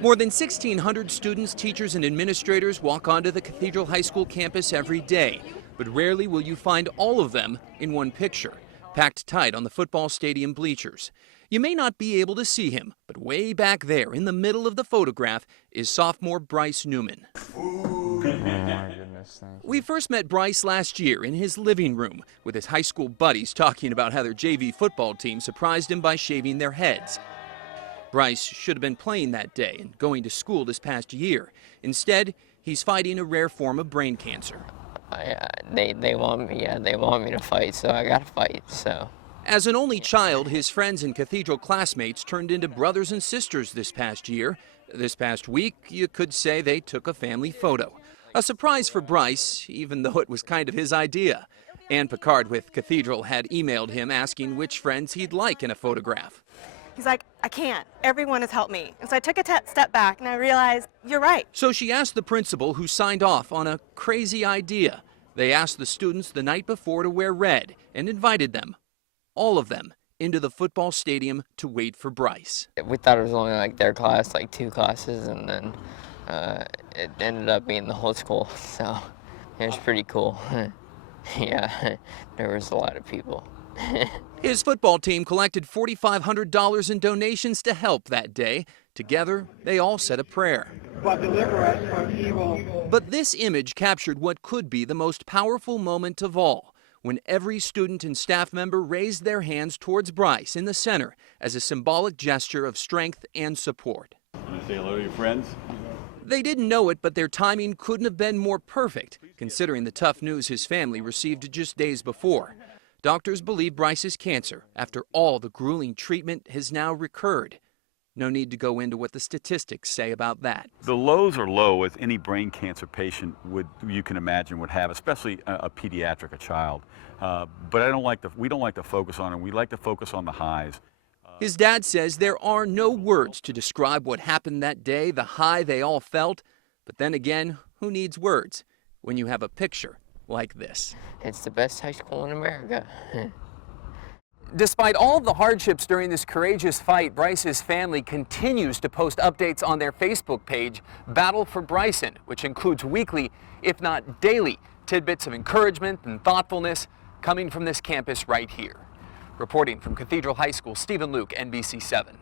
More than 1,600 students, teachers, and administrators walk onto the Cathedral High School campus every day, but rarely will you find all of them in one picture, packed tight on the football stadium bleachers. You may not be able to see him, but way back there in the middle of the photograph is sophomore Bryce Newman. Oh my goodness, thank you. We first met Bryce last year in his living room with his high school buddies talking about how their JV football team surprised him by shaving their heads. Bryce should have been playing that day and going to school this past year. Instead, he's fighting a rare form of brain cancer. They want me to fight, so I gotta fight, so. As an only child, his friends and Cathedral classmates turned into brothers and sisters this past year. This past week, you could say they took a family photo. A surprise for Bryce, even though it was kind of his idea. Ann Picard with Cathedral had emailed him asking which friends he'd like in a photograph. He's like, I can't. Everyone has helped me. And so I took a step back and I realized, you're right. So she asked the principal, who signed off on a crazy idea. They asked the students the night before to wear red and invited them, all of them, into the football stadium to wait for Bryce. We thought it was only like their class, like 2 classes, and then it ended up being the whole school, so it was pretty cool. Yeah, there was a lot of people. His football team collected $4,500 in donations to help that day. Together, they all said a prayer. But deliver us from evil. But this image captured what could be the most powerful moment of all, when every student and staff member raised their hands towards Bryce in the center as a symbolic gesture of strength and support. Want to say hello to your friends? They didn't know it, but their timing couldn't have been more perfect, considering the tough news his family received just days before. Doctors believe Bryce's cancer, after all the grueling treatment, has now recurred. No need to go into what the statistics say about that. The lows are low as any brain cancer patient you can imagine would have, especially a pediatric, a child. But we don't like to focus on it. We like to focus on the highs. His dad says there are no words to describe what happened that day, the high they all felt. But then again, who needs words when you have a picture like this? It's the best high school in America. Despite all the hardships during this courageous fight, Bryce's family continues to post updates on their Facebook page, Battle for Bryson, which includes weekly, if not daily, tidbits of encouragement and thoughtfulness coming from this campus right here. Reporting from Cathedral High School, Stephen Luke, NBC 7.